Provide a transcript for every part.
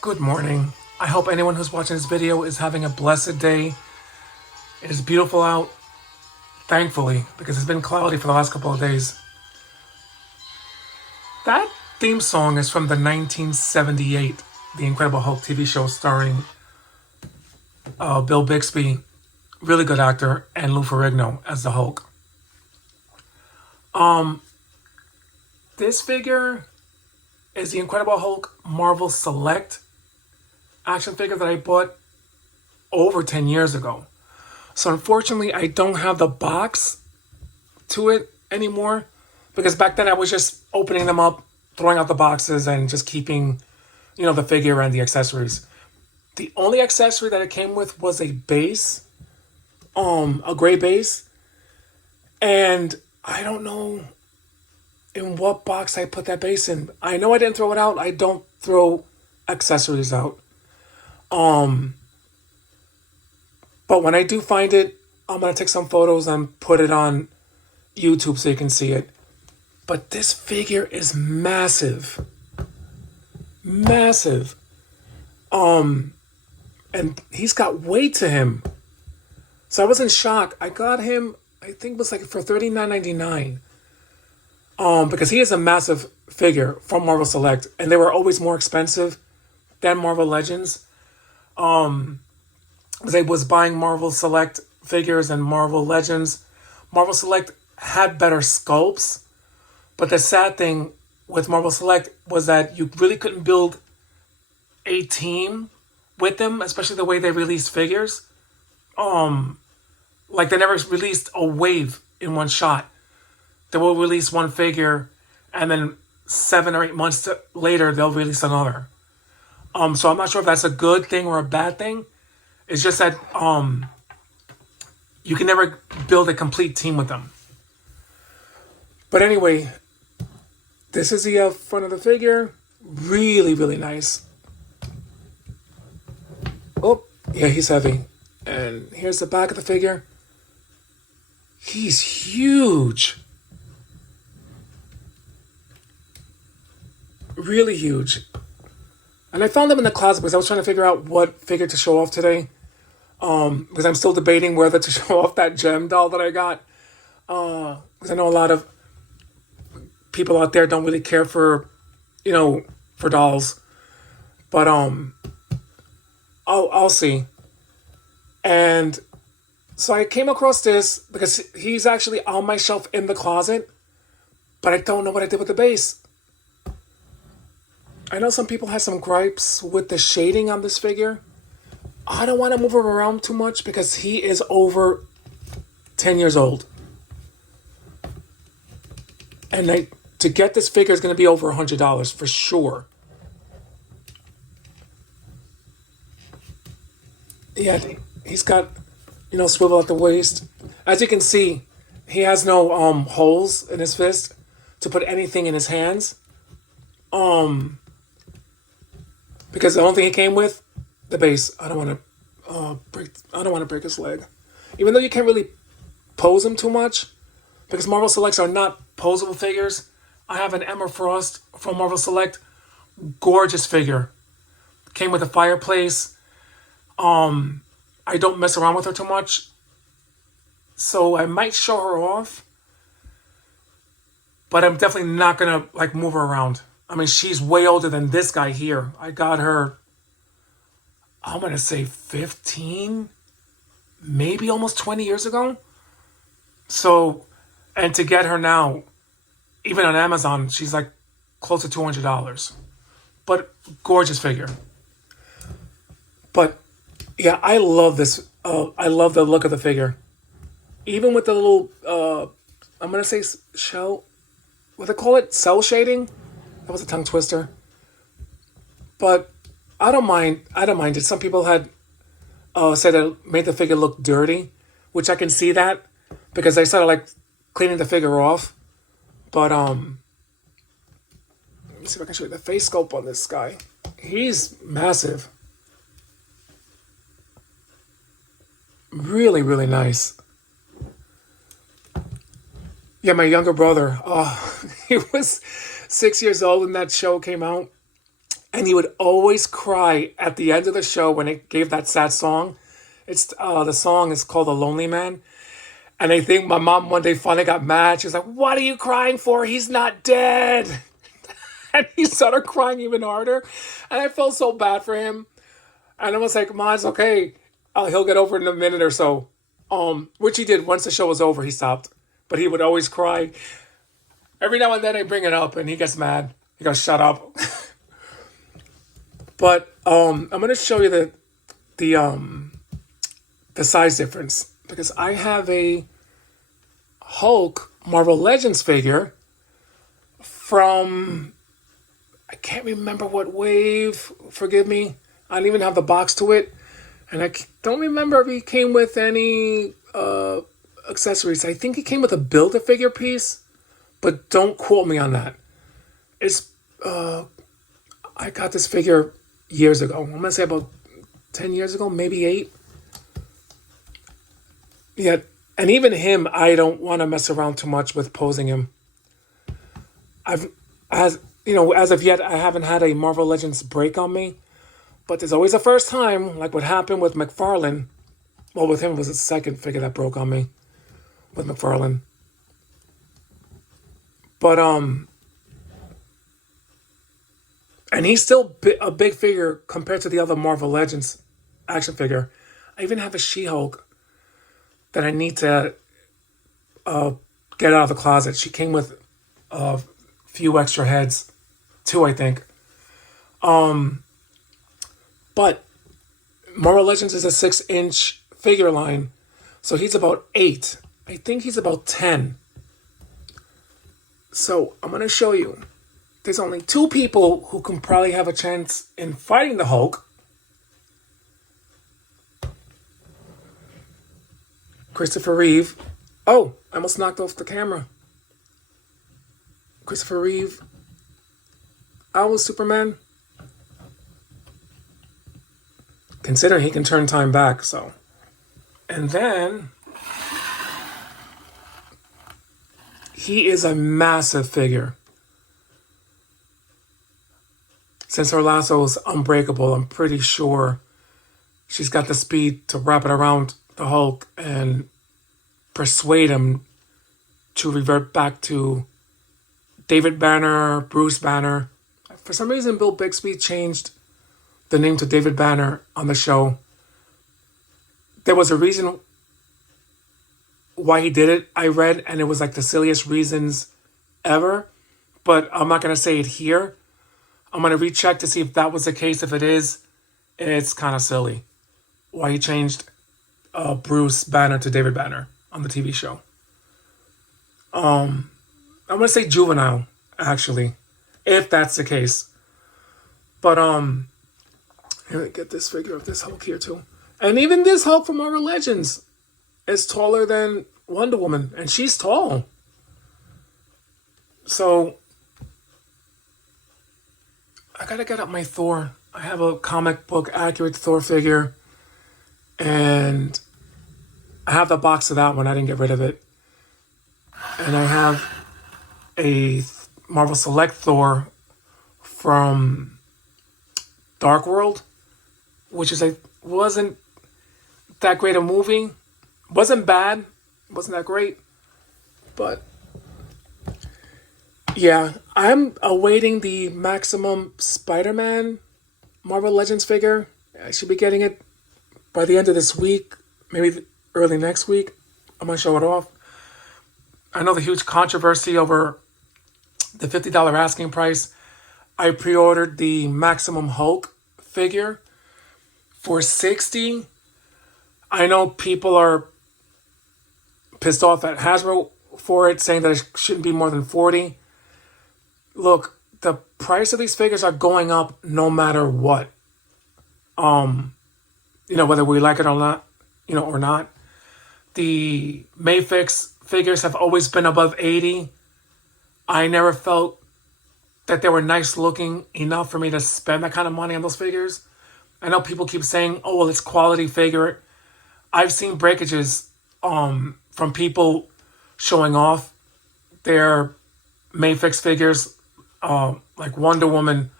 Good morning. I hope anyone who's watching this video is having a blessed day. It is beautiful out, thankfully, because it's been cloudy for the last couple of days. That theme song is from the 1978 The Incredible Hulk TV show starring Bill Bixby, really good actor, and Lou Ferrigno as the Hulk. This figure is the Incredible Hulk Marvel Select action figure that I bought over 10 years ago. So unfortunately, I don't have the box to it anymore because back then I was just opening them up, throwing out the boxes, and just keeping, the figure and the accessories. The only accessory that it came with was a base, a gray base, and I don't know in what box I put that base in. I know I didn't throw it out. I don't throw accessories out. But when I do find it, I'm gonna take some photos and put it on YouTube so you can see it. But this figure is massive. Massive. And he's got weight to him. So I was in shock. I got him, I think it was like for $39.99. Because he is a massive figure from Marvel Select, and they were always more expensive than Marvel Legends. Because I was buying Marvel Select figures and Marvel Legends. Marvel Select had better sculpts, but the sad thing with Marvel Select was that you really couldn't build a team with them, especially the way they released figures. Like they never released a wave in one shot. They will release one figure, and then 7 or 8 months later, they'll release another. So I'm not sure if that's a good thing or a bad thing. It's just that you can never build a complete team with them. But anyway, this is the front of the figure. Really, really nice. Oh, yeah, he's heavy. And here's the back of the figure. He's huge. Really huge. And I found them in the closet because I was trying to figure out what figure to show off today. Because I'm still debating whether to show off that gem doll that I got. Because I know a lot of people out there don't really care for, for dolls. But I'll see. And so I came across this because he's actually on my shelf in the closet, but I don't know what I did with the base. I know some people had some gripes with the shading on this figure. I don't want to move him around too much because he is over 10 years old. And to get this figure is going to be over $100 for sure. Yeah, he's got, swivel at the waist. As you can see, he has no holes in his fist to put anything in his hands. Because the only thing he came with, the base. I don't want to break his leg, even though you can't really pose him too much, because Marvel Selects are not posable figures. I have an Emma Frost from Marvel Select, gorgeous figure. Came with a fireplace. I don't mess around with her too much, so I might show her off, but I'm definitely not gonna move her around. I mean, she's way older than this guy here. I got her, I'm going to say 15, maybe almost 20 years ago. So, and to get her now, even on Amazon, she's like close to $200. But gorgeous figure. But yeah, I love this. I love the look of the figure. Even with the little, I'm going to say shell, what they call it? Cell shading? That was a tongue twister. But I don't mind it. Some people had said that it made the figure look dirty, which I can see that because they started cleaning the figure off. But let me see if I can show you the face sculpt on this guy. He's massive. Really, really nice. Yeah, my younger brother, he was 6 years old when that show came out. And he would always cry at the end of the show when it gave that sad song. It's the song is called "The Lonely Man," and I think my mom one day finally got mad. She was like, "What are you crying for? He's not dead." And he started crying even harder, and I felt so bad for him. And I was like, "Ma, it's okay. He'll get over it in a minute or so." Which he did. Once the show was over, he stopped. But he would always cry. Every now and then I bring it up, and he gets mad. He goes, "Shut up." But I'm gonna show you the size difference because I have a Hulk Marvel Legends figure from I can't remember what wave. Forgive me. I don't even have the box to it, and I don't remember if he came with any accessories. I think he came with a Build-A-Figure piece, but don't quote me on that. It's I got this figure years ago. I'm gonna say about 10 years ago, maybe 8. Yeah, and even him, I don't want to mess around too much with posing him. As as of yet, I haven't had a Marvel Legends break on me, but there's always a first time, like what happened with Mcfarlane. Well, with him, it was the second figure that broke on me with Mcfarlane. But and he's still a big figure compared to the other Marvel Legends action figure. I even have a She-Hulk that I need to get out of the closet. She came with a few extra heads, 2 I think. But Marvel Legends is a 6-inch figure line, so he's about 8. I think he's about 10. So I'm gonna show you. There's only 2 people who can probably have a chance in fighting the Hulk. Christopher Reeve. Oh, I almost knocked off the camera. Christopher Reeve. I was Superman. Considering he can turn time back, so. And then he is a massive figure. Since her lasso is unbreakable, I'm pretty sure she's got the speed to wrap it around the Hulk and persuade him to revert back to David Banner, Bruce Banner. For some reason, Bill Bixby changed the name to David Banner on the show. There was a reason why he did it, I read, and it was like the silliest reasons ever. But I'm not going to say it here. I'm going to recheck to see if that was the case. If it is, it's kind of silly why he changed Bruce Banner to David Banner on the TV show. I'm going to say juvenile, actually, if that's the case. But here we get this figure of this Hulk here too. And even this Hulk from Marvel Legends is taller than Wonder Woman, and she's tall. So I gotta get up my Thor. I have a comic book accurate Thor figure, and I have the box of that one. I didn't get rid of it. And I have a Marvel Select Thor from Dark World, which wasn't that great a movie. Wasn't bad. Wasn't that great. But yeah, I'm awaiting the Maximum Spider-Man Marvel Legends figure. I should be getting it by the end of this week, maybe early next week. I'm going to show it off. I know the huge controversy over the $50 asking price. I pre-ordered the Maximum Hulk figure for $60. I know people are pissed off at Hasbro for it, saying that it shouldn't be more than $40. Look, the price of these figures are going up no matter what. Whether we like it or not, or not. The Mayfix figures have always been above 80. I never felt that they were nice looking enough for me to spend that kind of money on those figures. I know people keep saying, "Oh, well, it's quality figure." I've seen breakages from people showing off their Mayfix figures, like Wonder Woman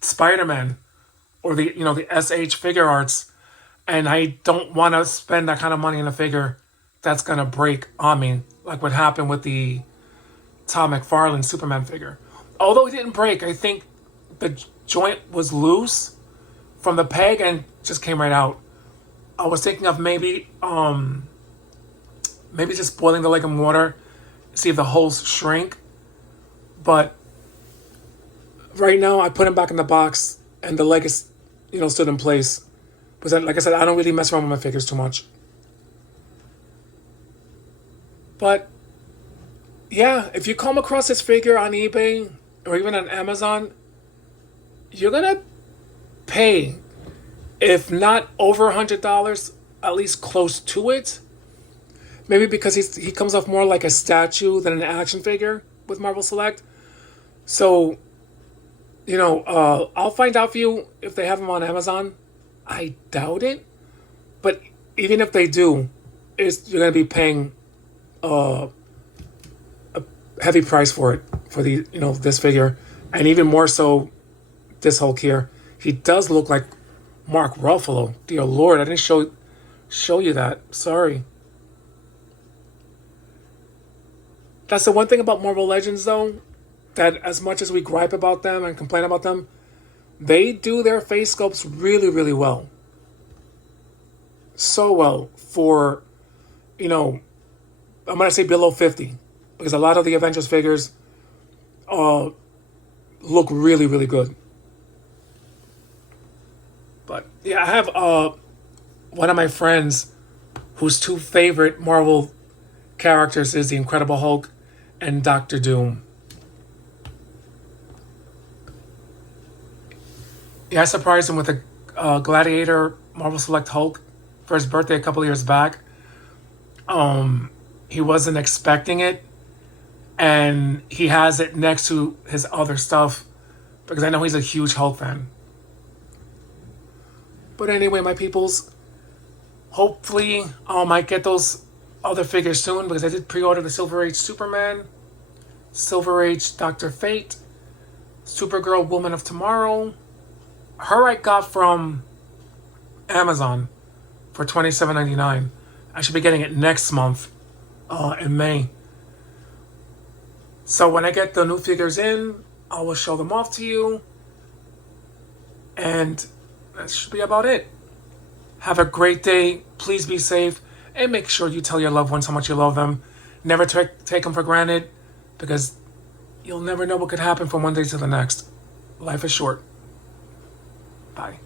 Spider-Man or the SH figure arts, and I don't want to spend that kind of money in a figure that's gonna break on me, like what happened with the Tom McFarlane Superman figure. Although it didn't break, I think the joint was loose from the peg and just came right out. I was thinking of maybe just boiling the leg in water, see if the holes shrink. But right now, I put him back in the box, and the leg is, stood in place. Because, like I said, I don't really mess around with my figures too much. But yeah, if you come across this figure on eBay or even on Amazon, you're gonna pay, if not over $100, at least close to it. Maybe because he comes off more like a statue than an action figure with Marvel Select. So, I'll find out for you if they have them on Amazon. I doubt it, but even if they do, you're gonna be paying a heavy price for it, for this figure, and even more so this Hulk here. He does look like Mark Ruffalo. Dear Lord, I didn't show you that. Sorry. That's the one thing about Marvel Legends, though, that as much as we gripe about them and complain about them, they do their face sculpts really, really well. So well for, I'm going to say below 50. Because a lot of the Avengers figures look really, really good. But, yeah, I have one of my friends whose two favorite Marvel characters is the Incredible Hulk and Doctor Doom. Yeah, I surprised him with a Gladiator Marvel Select Hulk for his birthday a couple of years back. He wasn't expecting it, and he has it next to his other stuff because I know he's a huge Hulk fan. But anyway, my peoples, hopefully I might get those other figures soon because I did pre-order the Silver Age Superman, Silver Age Dr. Fate, Supergirl Woman of Tomorrow. Her I got from Amazon for $27.99. I should be getting it next month, in May. So when I get the new figures in, I will show them off to you. And that should be about it. Have a great day. Please be safe. And make sure you tell your loved ones how much you love them. Never take them for granted, because you'll never know what could happen from one day to the next. Life is short. Bye.